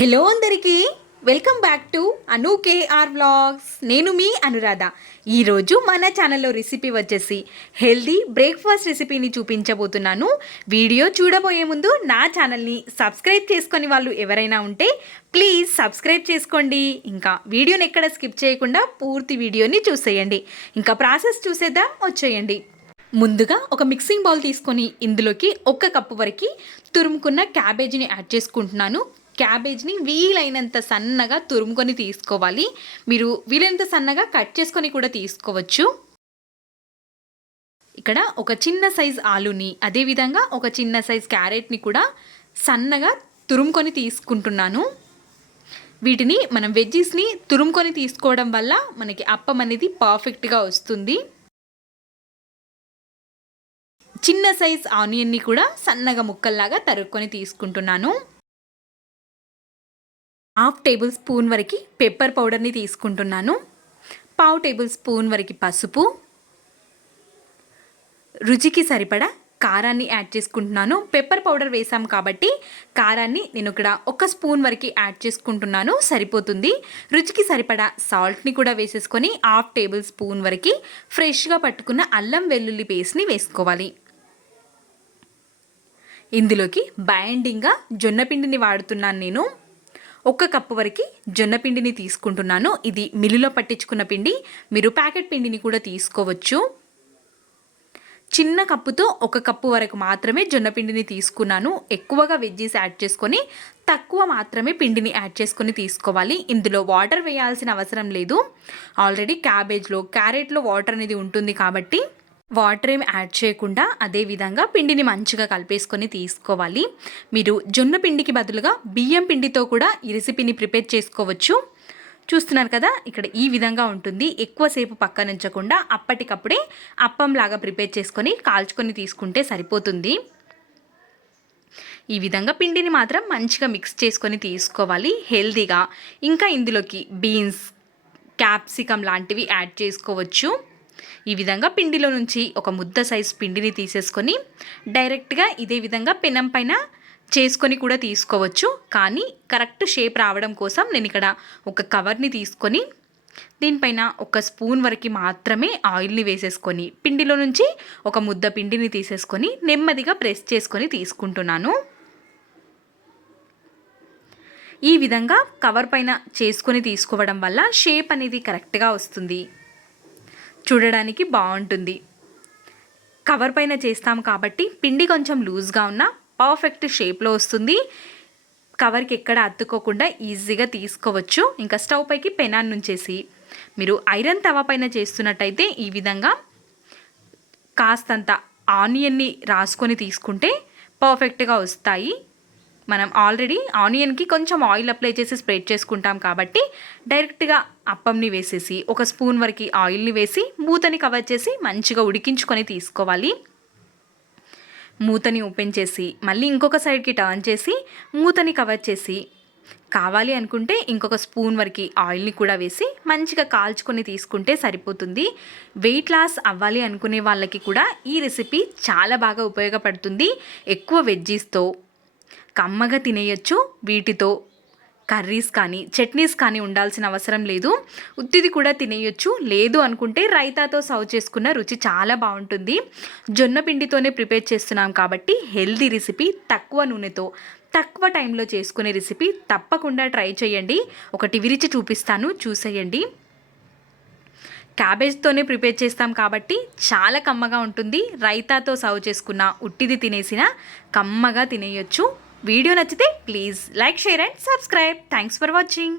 Hello అందరికీ welcome back to Anu KR vlogs. నేను మీ అనురాధ. ఈరోజు మన ఛానల్లో రెసిపీ వచ్చేసి హెల్దీ బ్రేక్ఫాస్ట్ రెసిపీని చూపించబోతున్నాను. వీడియో చూడబోయే ముందు నా ఛానల్ని సబ్స్క్రైబ్ చేసుకొని వాళ్ళు ఎవరైనా ఉంటే ప్లీజ్ సబ్స్క్రైబ్ చేసుకోండి. ఇంకా వీడియోని ఎక్కడ స్కిప్ చేయకుండా పూర్తి వీడియోని చూసేయండి. ఇంకా ప్రాసెస్ చూసేద్దాం, వచ్చేయండి. ముందుగా ఒక మిక్సింగ్ బౌల్ తీసుకొని ఇందులోకి 1 కప్పు వరకు తురుముకున్న క్యాబేజీని యాడ్ చేసుకుంటున్నాను. క్యాబేజ్ని వీలైనంత సన్నగా తురుముకొని తీసుకోవాలి. మీరు వీలైనంత సన్నగా కట్ చేసుకొని కూడా తీసుకోవచ్చు. ఇక్కడ ఒక చిన్న సైజ్ ఆలుని, అదేవిధంగా ఒక చిన్న సైజ్ క్యారెట్ని కూడా సన్నగా తురుముకొని తీసుకుంటున్నాను. వీటిని మనం వెజ్జీస్ని తురుముకొని తీసుకోవడం వల్ల మనకి అప్పం అనేది పర్ఫెక్ట్గా వస్తుంది. చిన్న సైజ్ ఆనియన్ని కూడా సన్నగా ముక్కల్లాగా తరుక్కొని తీసుకుంటున్నాను. 1/2 టేబుల్ స్పూన్ వరకు పెప్పర్ పౌడర్ని తీసుకుంటున్నాను. 1/2 టేబుల్ స్పూన్ వరకు పసుపు, రుచికి సరిపడా కారాన్ని యాడ్ చేసుకుంటున్నాను. పెప్పర్ పౌడర్ వేసాం కాబట్టి కారాన్ని నేను ఇక్కడ 1 స్పూన్ వరకు యాడ్ చేసుకుంటున్నాను, సరిపోతుంది. రుచికి సరిపడా సాల్ట్ని కూడా వేసేసుకొని 1/2 టేబుల్ స్పూన్ వరకు ఫ్రెష్గా పట్టుకున్న అల్లం వెల్లుల్లి పేస్ట్ని వేసుకోవాలి. ఇందులోకి బైండింగ్గా జొన్నపిండిని వాడుతున్నాను. నేను 1 కప్పు వరకు జొన్నపిండిని తీసుకుంటున్నాను. ఇది మిల్లులో పట్టించుకున్న పిండి, మీరు ప్యాకెట్ పిండిని కూడా తీసుకోవచ్చు. చిన్న కప్పుతో 1 కప్పు వరకు మాత్రమే జొన్నపిండిని తీసుకున్నాను. ఎక్కువగా వెజ్జీస్ యాడ్ చేసుకొని తక్కువ మాత్రమే పిండిని యాడ్ చేసుకొని తీసుకోవాలి. ఇందులో వాటర్ వేయాల్సిన అవసరం లేదు. ఆల్రెడీ క్యాబేజ్లో, క్యారెట్లో వాటర్ అనేది ఉంటుంది కాబట్టి వాటర్ ఏమి యాడ్ చేయకుండా అదేవిధంగా పిండిని మంచిగా కలిపేసుకొని తీసుకోవాలి. మీరు జొన్న పిండికి బదులుగా బియ్యం పిండితో కూడా ఈ రెసిపీని ప్రిపేర్ చేసుకోవచ్చు. చూస్తున్నారు కదా, ఇక్కడ ఈ విధంగా ఉంటుంది. ఎక్కువసేపు పక్కన ఉంచకుండా అప్పటికప్పుడే అప్పంలాగా ప్రిపేర్ చేసుకొని కాల్చుకొని తీసుకుంటే సరిపోతుంది. ఈ విధంగా పిండిని మాత్రం మంచిగా మిక్స్ చేసుకొని తీసుకోవాలి హెల్తీగా. ఇంకా ఇందులోకి బీన్స్, క్యాప్సికమ్ లాంటివి యాడ్ చేసుకోవచ్చు. ఈ విధంగా పిండిలో నుంచి ఒక ముద్ద సైజ్ పిండిని తీసేసుకొని డైరెక్ట్గా ఇదే విధంగా పెనం పైన చేసుకొని కూడా తీసుకోవచ్చు. కానీ కరెక్ట్ షేప్ రావడం కోసం నేను ఇక్కడ ఒక కవర్ని తీసుకొని దీనిపైన 1 స్పూన్ వరకు మాత్రమే ఆయిల్ని వేసేసుకొని పిండిలో నుంచి ఒక ముద్ద పిండిని తీసేసుకొని నెమ్మదిగా ప్రెస్ చేసుకొని తీసుకుంటున్నాను. ఈ విధంగా కవర్ పైన చేసుకొని తీసుకోవడం వల్ల షేప్ అనేది కరెక్ట్గా వస్తుంది, చూడడానికి బాగుంటుంది. కవర్ పైన చేస్తాం కాబట్టి పిండి కొంచెం లూజ్గా ఉన్న పర్ఫెక్ట్ షేప్లో వస్తుంది. కవర్కి ఎక్కడ అతుక్కోకుండా ఈజీగా తీసుకోవచ్చు. ఇంకా స్టవ్ పైకి పెనాన్ని ఉంచేసి మీరు ఐరన్ తవ పైన చేస్తున్నట్టయితే ఈ విధంగా కాస్తంత ఆనియన్ని రాసుకొని తీసుకుంటే పర్ఫెక్ట్గా వస్తాయి. మనం ఆల్రెడీ ఆనియన్కి కొంచెం ఆయిల్ అప్లై చేసి స్ప్రెడ్ చేసుకుంటాం కాబట్టి డైరెక్ట్గా అప్పంని వేసేసి 1 స్పూన్ వరకు ఆయిల్ని వేసి మూతని కవర్ చేసి మంచిగా ఉడికించుకొని తీసుకోవాలి. మూతని ఓపెన్ చేసి మళ్ళీ ఇంకొక సైడ్కి టర్న్ చేసి మూతని కవర్ చేసి కావాలి అనుకుంటే ఇంకొక స్పూన్ వరకు ఆయిల్ని కూడా వేసి మంచిగా కాల్చుకొని తీసుకుంటే సరిపోతుంది. వెయిట్ లాస్ అవ్వాలి అనుకునే వాళ్ళకి కూడా ఈ రెసిపీ చాలా బాగా ఉపయోగపడుతుంది. ఎక్కువ వెజ్జీస్తో కమ్మగా తినేయచ్చు. వీటితో కర్రీస్ కానీ చట్నీస్ కానీ ఉండాల్సిన అవసరం లేదు. ఉత్తిది కూడా తినేయచ్చు. లేదు అనుకుంటే రైతాతో సర్వ్ చేసుకున్న రుచి చాలా బాగుంటుంది. జొన్న పిండితోనే ప్రిపేర్ చేస్తున్నాం కాబట్టి హెల్దీ రెసిపీ, తక్కువ నూనెతో తక్కువ టైంలో చేసుకునే రెసిపీ తప్పకుండా ట్రై చేయండి. ఒకటి విరిచి చూపిస్తాను, చూసేయండి. క్యాబేజ్తోనే ప్రిపేర్ చేస్తాం కాబట్టి చాలా కమ్మగా ఉంటుంది. రైతాతో సర్వ్ చేసుకున్న, ఉట్టిది తినేసిన కమ్మగా తినేయచ్చు. వీడియో నచ్చితే please like, share and subscribe. Thanks for watching.